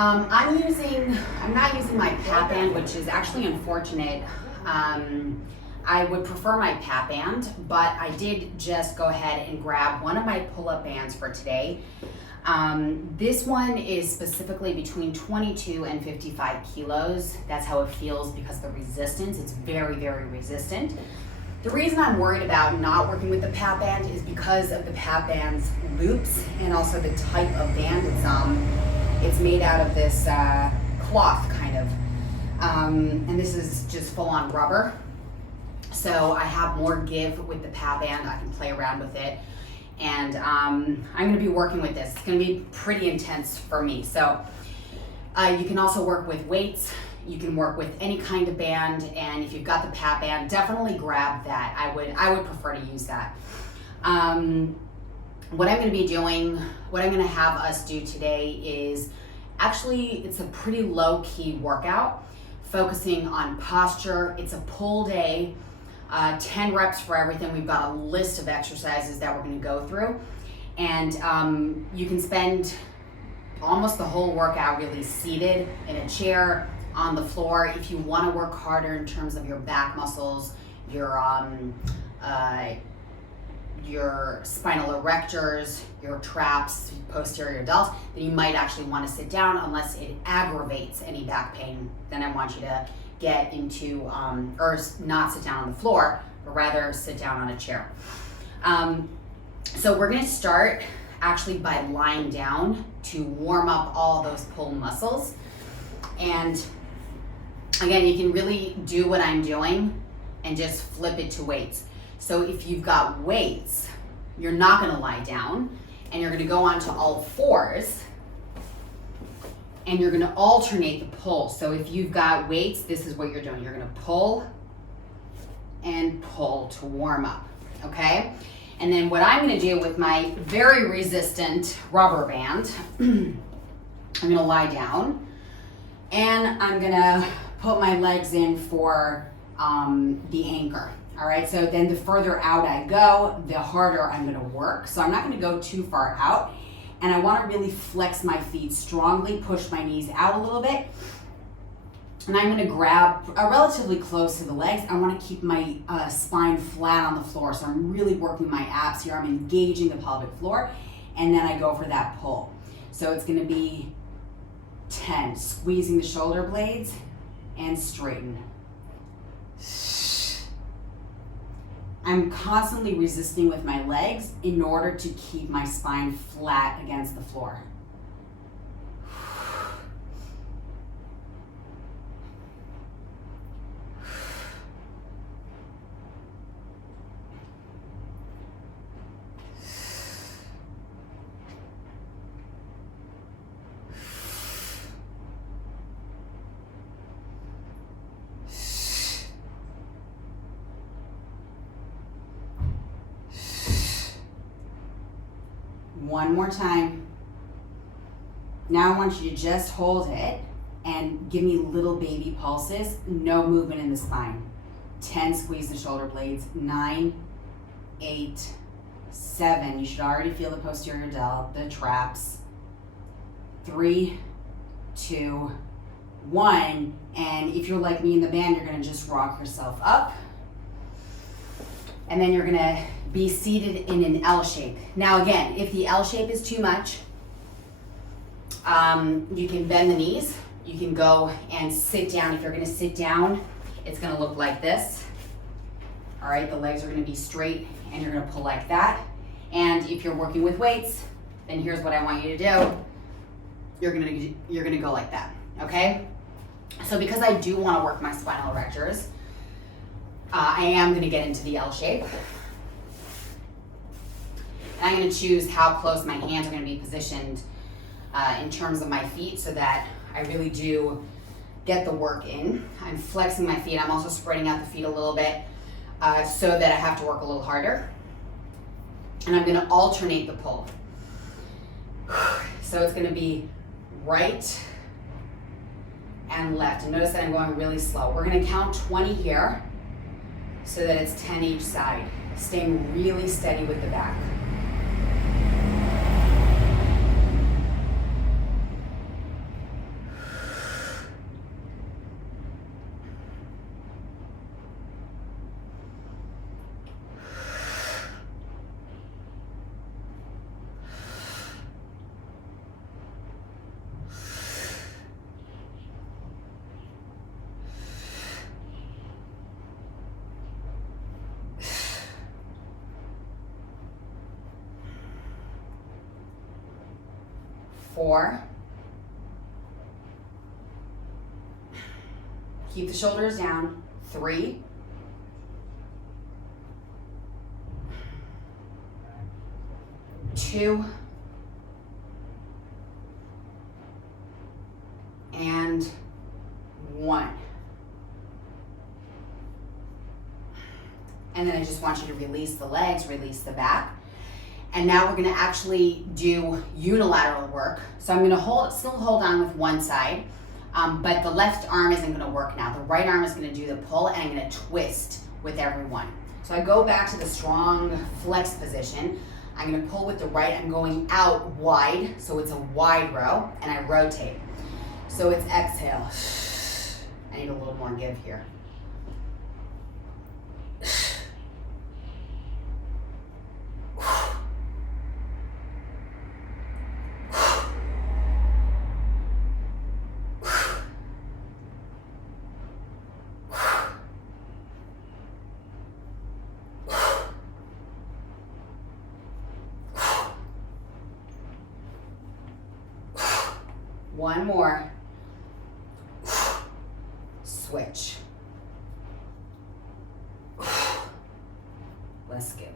I'm not using my pat band, which is actually unfortunate. I would prefer my pat band, but I did just go ahead and grab one of my pull-up bands for today. This one is specifically between 22 and 55 kilos. That's how it feels because of the resistance. It's very, very resistant. The reason I'm worried about not working with the pat band is because of the pat band's loops and also the type of band it's made out of this cloth kind of. And this is just full on rubber. So I have more give with the pat band. I can play around with it. And I'm gonna be working with this. It's gonna be pretty intense for me. So you can also work with weights. You can work with any kind of band. And if you've got the pat band, definitely grab that. I would prefer to use that. What I'm gonna be doing, what I'm gonna have us do today is actually, it's a pretty low key workout, focusing on posture. It's a pull day. 10 reps for everything. We've got a list of exercises that we're going to go through, and you can spend almost the whole workout really seated in a chair, on the floor. If you want to work harder in terms of your back muscles, your spinal erectors, your traps, posterior delts, then you might actually want to sit down unless it aggravates any back pain. Then I want you to get into, or not sit down on the floor, but rather sit down on a chair. So we're gonna start actually by lying down to warm up all those pull muscles. And again, you can really do what I'm doing and just flip it to weights. So if you've got weights, you're not gonna lie down and you're gonna go onto all fours and you're gonna alternate the pull. So if you've got weights, this is what you're doing. You're gonna pull and pull to warm up, okay? And then what I'm gonna do with my very resistant rubber band, I'm gonna lie down and I'm gonna put my legs in for the anchor. All right, so then the further out I go, the harder I'm gonna work. So I'm not gonna go too far out. And I wanna really flex my feet strongly, push my knees out a little bit. And I'm gonna grab relatively close to the legs. I wanna keep my spine flat on the floor. So I'm really working my abs here. I'm engaging the pelvic floor. And then I go for that pull. So it's gonna be 10, squeezing the shoulder blades and straighten. I'm constantly resisting with my legs in order to keep my spine flat against the floor. One more time. Now I want you to just hold it and give me little baby pulses, no movement in the spine. 10, squeeze the shoulder blades. 9, 8, 7, you should already feel the posterior delt, the traps. 3, 2, 1, and if you're like me in the band, you're gonna just rock yourself up. And then you're gonna be seated in an L shape. Now again, if the L shape is too much, you can bend the knees. You can go and sit down. If you're gonna sit down, it's gonna look like this. All right, the legs are gonna be straight and you're gonna pull like that. And if you're working with weights, then here's what I want you to do. You're gonna go like that, okay? So because I do wanna work my spinal erectors, I am gonna get into the L shape. And I'm gonna choose how close my hands are gonna be positioned in terms of my feet so that I really do get the work in. I'm flexing my feet. I'm also spreading out the feet a little bit so that I have to work a little harder. And I'm gonna alternate the pull. So it's gonna be right and left. And notice that I'm going really slow. We're gonna count 20 here so that it's 10 each side. Staying really steady with the back. 4. Keep the shoulders down. 3. 2. And 1. And then I just want you to release the legs, release the back. And now we're gonna actually do unilateral work. So I'm gonna still hold on with one side, but the left arm isn't gonna work now. The right arm is gonna do the pull, and I'm gonna twist with every one. So I go back to the strong flex position. I'm gonna pull with the right, I'm going out wide, so it's a wide row, and I rotate. So it's exhale. I need a little more give here. One more. Switch. Let's give.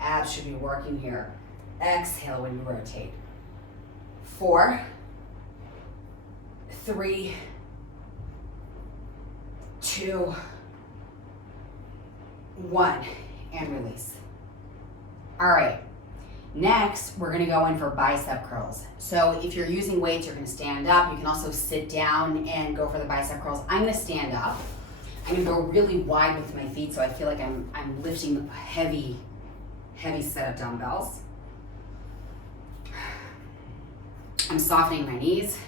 Abs should be working here. Exhale when you rotate. 4, 3, 2, 1, and release. All right, next we're gonna go in for bicep curls. So if you're using weights, you're gonna stand up. You can also sit down and go for the bicep curls. I'm gonna stand up. I'm gonna go really wide with my feet so I feel like I'm lifting a heavy set of dumbbells. I'm softening my knees,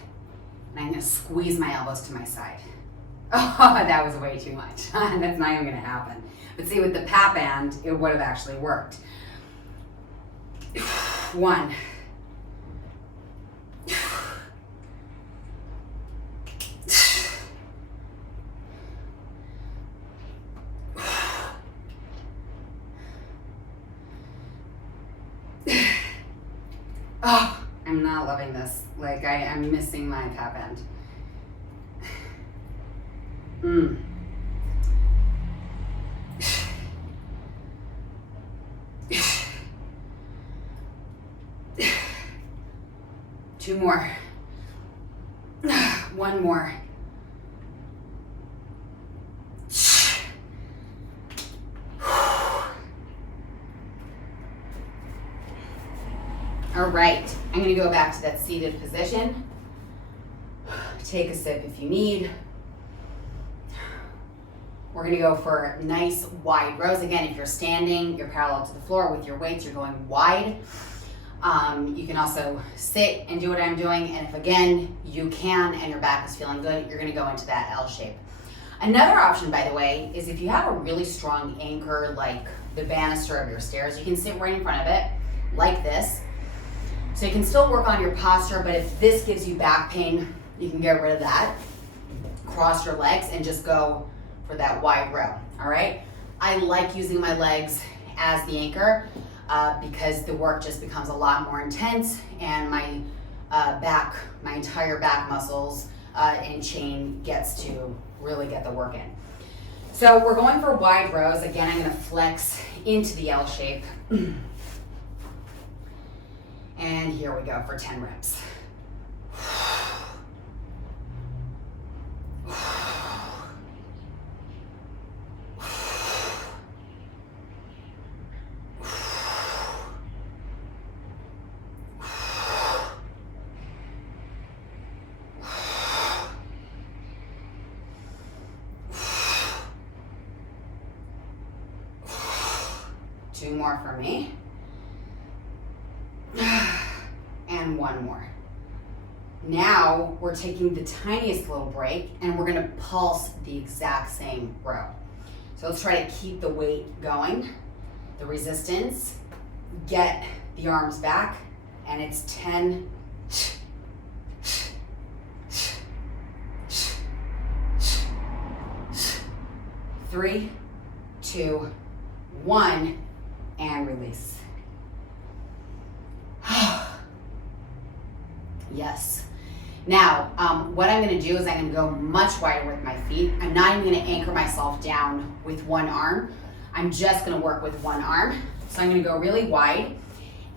and I'm gonna squeeze my elbows to my side. Oh, that was way too much. That's not even gonna happen. But see, with the pat band, it would have actually worked. 1. 'Oh, I'm not loving this. Like, I'm missing my pat band. 2 more. 1 more. All right, I'm gonna go back to that seated position. Take a sip if you need. We're gonna go for nice wide rows. Again, if you're standing, you're parallel to the floor. With your weights, you're going wide. You can also sit and do what I'm doing. And if again, you can and your back is feeling good, you're gonna go into that L shape. Another option, by the way, is if you have a really strong anchor, like the banister of your stairs, you can sit right in front of it, like this. So you can still work on your posture, but if this gives you back pain, you can get rid of that. Cross your legs and just go for that wide row, all right? I like using my legs as the anchor because the work just becomes a lot more intense, and my entire back muscles and chain gets to really get the work in. So we're going for wide rows. Again, I'm gonna flex into the L shape. And here we go for 10 reps. Two more for me. And 1 more. Now we're taking the tiniest little break and we're gonna pulse the exact same row. So let's try to keep the weight going, the resistance, get the arms back, and it's 10, 3, 2, 1, and release. Yes. Now, what I'm gonna do is I'm gonna go much wider with my feet. I'm not even gonna anchor myself down with one arm. I'm just gonna work with one arm. So I'm gonna go really wide,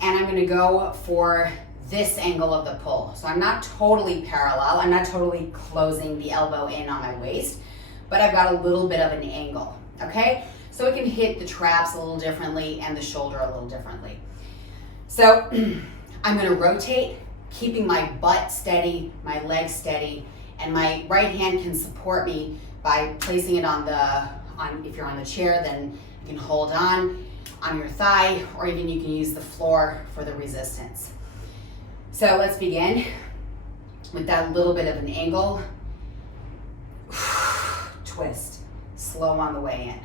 and I'm gonna go for this angle of the pull. So I'm not totally parallel. I'm not totally closing the elbow in on my waist, but I've got a little bit of an angle, okay? So it can hit the traps a little differently and the shoulder a little differently. So I'm gonna rotate, keeping my butt steady, my legs steady, and my right hand can support me by placing it if you're on the chair, then you can hold on your thigh, or even you can use the floor for the resistance. So let's begin with that little bit of an angle. Twist, slow on the way in.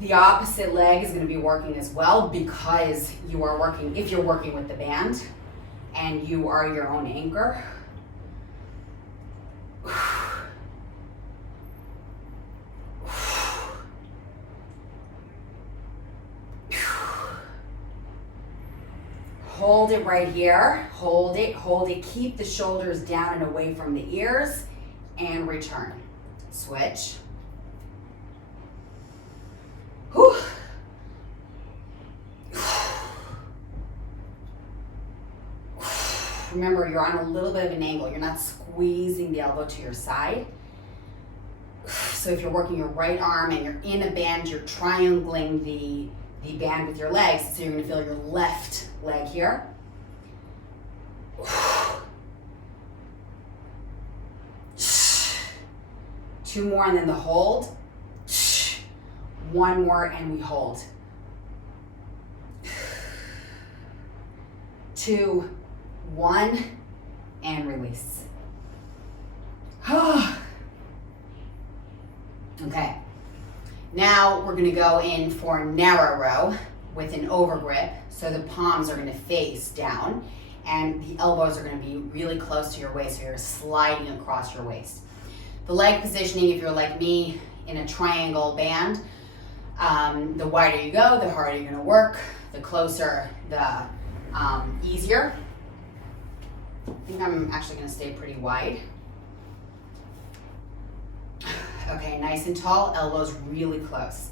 The opposite leg is going to be working as well, because you are working, if you're working with the band and you are your own anchor. Hold it right here. Hold it, hold it. Keep the shoulders down and away from the ears, and return. Switch. Whew. Remember, you're on a little bit of an angle. You're not squeezing the elbow to your side. So if you're working your right arm and you're in a band, you're triangling the band with your legs. So you're going to feel your left leg here. 2 more, and then the hold. 1 more, and we hold. 2, 1, and release. Okay. Now we're gonna go in for narrow row with an overgrip. So the palms are gonna face down and the elbows are gonna be really close to your waist, so you're sliding across your waist. The leg positioning, if you're like me, in a triangle band, the wider you go, the harder you're gonna work. The closer, the easier. I think I'm actually gonna stay pretty wide. Okay, nice and tall, elbows really close.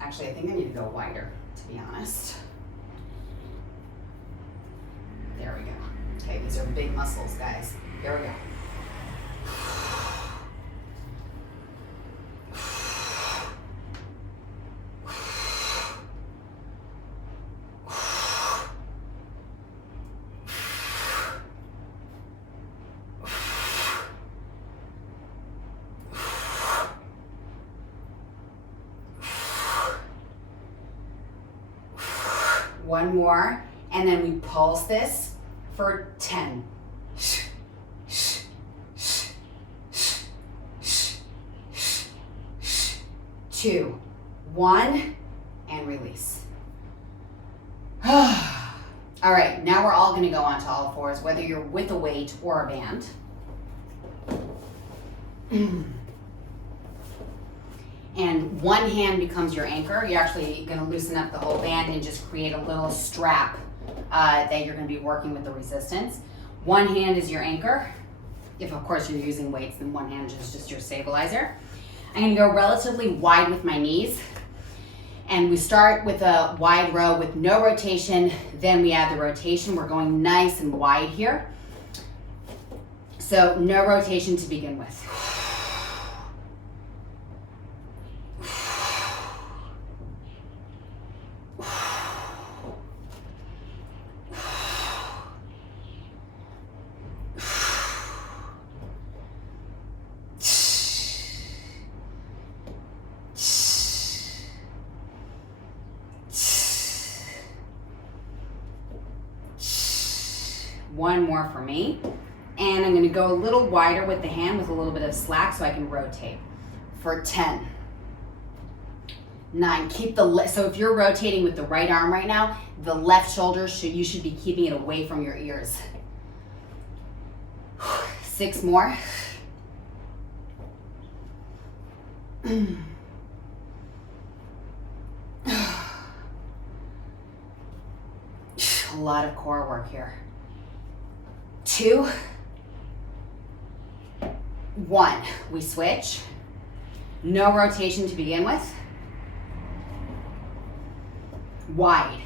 Actually, I think I need to go wider, to be honest. There we go. Okay, these are big muscles, guys. Here we go. One more, and then we pulse this for 10. 2, 1, and release. All right, now we're all gonna go onto all fours, whether you're with a weight or a band. And one hand becomes your anchor. You're actually gonna loosen up the whole band and just create a little strap that you're gonna be working with the resistance. One hand is your anchor. If of course you're using weights, then one hand is just your stabilizer. I'm gonna go relatively wide with my knees. And we start with a wide row with no rotation, then we add the rotation. We're going nice and wide here. So no rotation to begin with. One more for me. And I'm gonna go a little wider with the hand with a little bit of slack so I can rotate for 10. 9, keep so if you're rotating with the right arm right now, the left shoulder, you should be keeping it away from your ears. 6 more. A lot of core work here. 2, 1. We switch. No rotation to begin with. Wide.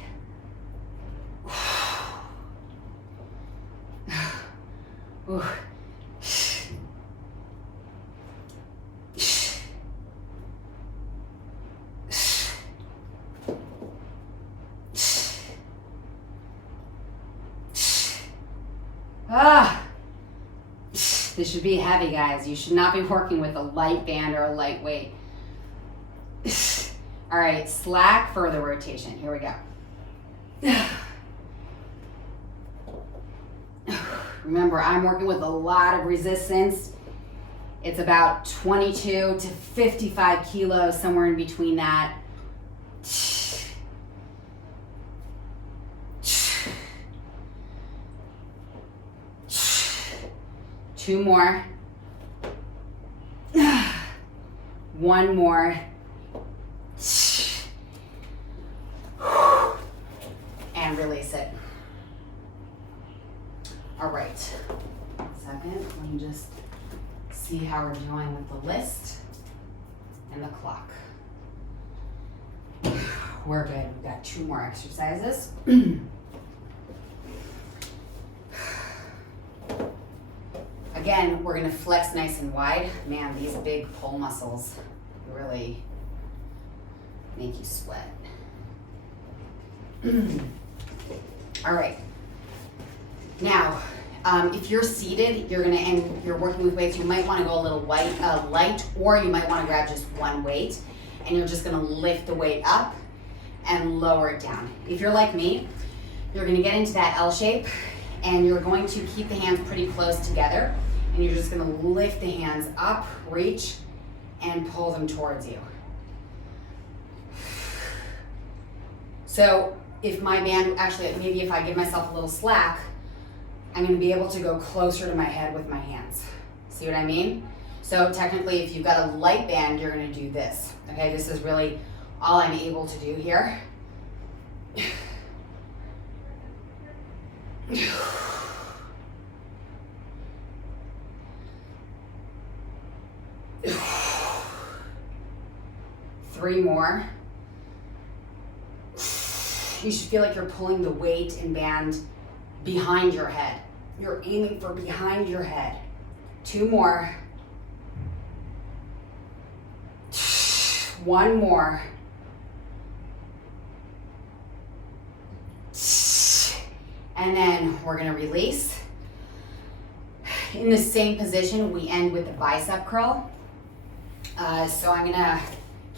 Ooh. 'Ah. This should be heavy, guys. You should not be working with a light band or a light weight. All right, slack further rotation. Here we go. Remember, I'm working with a lot of resistance. It's about 22 to 55 kilos, somewhere in between that. 2 more. 1 more. And release it. All right. 1 second. Let me just see how we're doing with the list and the clock. We're good. We've got 2 more exercises. Again, we're gonna flex nice and wide. Man, these big pull muscles really make you sweat. All right. Now, if you're seated, and you're working with weights, you might want to go a little light, or you might want to grab just 1 weight, and you're just going to lift the weight up and lower it down. If you're like me, you're going to get into that L shape, and you're going to keep the hands pretty close together, and you're just going to lift the hands up, reach, and pull them towards you. So if my band, actually maybe if I give myself a little slack, I'm going to be able to go closer to my head with my hands. See what I mean? So technically, if you've got a light band, you're going to do this. Okay, this is really all I'm able to do here. Three more. You should feel like you're pulling the weight and band behind your head. You're aiming for behind your head. 2 more. 1 more. And then we're gonna release. In the same position, we end with the bicep curl. So I'm gonna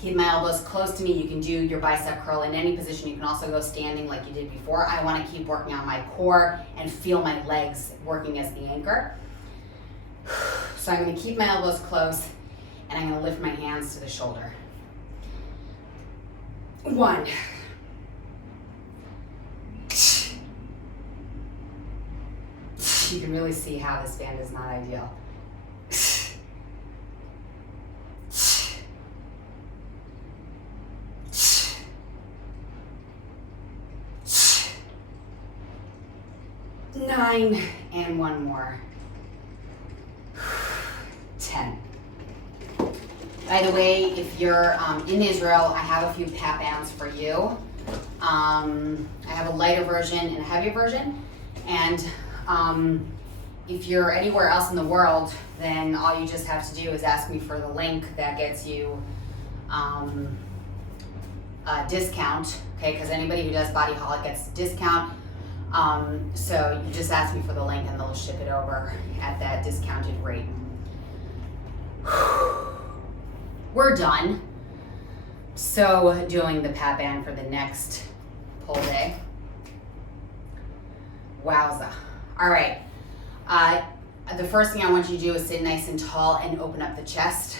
keep my elbows close to me. You can do your bicep curl in any position. You can also go standing like you did before. I wanna keep working on my core and feel my legs working as the anchor. So I'm gonna keep my elbows close, and I'm gonna lift my hands to the shoulder. 1. You can really see how this band is not ideal. 9, and 1 more. 10. By the way, if you're in Israel, I have a few pat bands for you. I have a lighter version and a heavier version. And if you're anywhere else in the world, then all you just have to do is ask me for the link that gets you a discount, okay? Because anybody who does Bodyholic gets a discount. So you just ask me for the link and they'll ship it over at that discounted rate. We're done. So doing the pat band for the next pull day. Wowza. All right. The first thing I want you to do is sit nice and tall and open up the chest.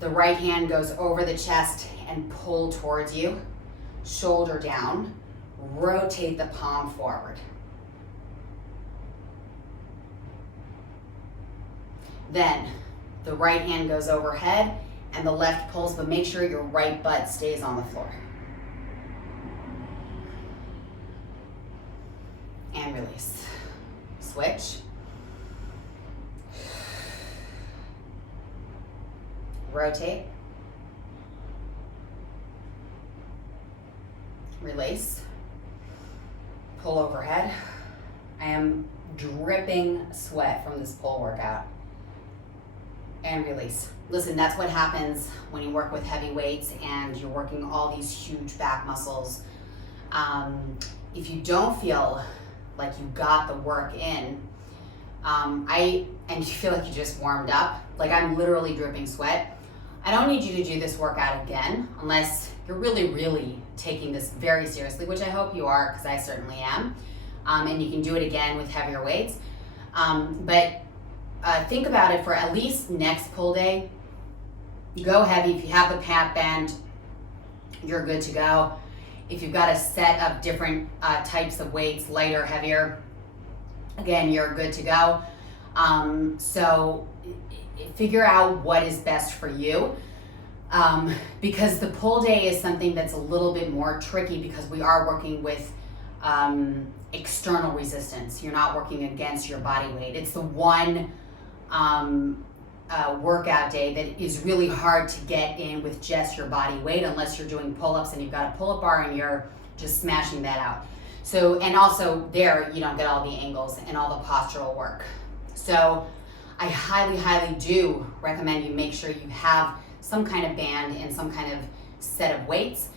The right hand goes over the chest and pull towards you. Shoulder down. Rotate the palm forward. Then the right hand goes overhead and the left pulls, but make sure your right butt stays on the floor. And release. Switch. Rotate. Release. Pull overhead. I am dripping sweat from this pull workout. And release. Listen, that's what happens when you work with heavy weights and you're working all these huge back muscles. If you don't feel like you got the work in, and you feel like you just warmed up, like I'm literally dripping sweat, I don't need you to do this workout again unless you're really, really taking this very seriously, which I hope you are, because I certainly am. And you can do it again with heavier weights. But think about it for at least next pull day. Go heavy. If you have the pant band, you're good to go. If you've got a set of different types of weights, lighter, heavier, again, you're good to go. So figure out what is best for you. Because the pull day is something that's a little bit more tricky because we are working with external resistance. You're not working against your body weight. It's the one workout day that is really hard to get in with just your body weight unless you're doing pull-ups and you've got a pull-up bar and you're just smashing that out. So, and also there you don't get all the angles and all the postural work. So I highly, highly do recommend you make sure you have some kind of band and some kind of set of weights.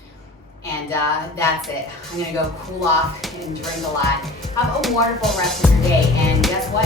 And that's it. I'm gonna go cool off and drink a lot. Have a wonderful rest of your day. And guess what?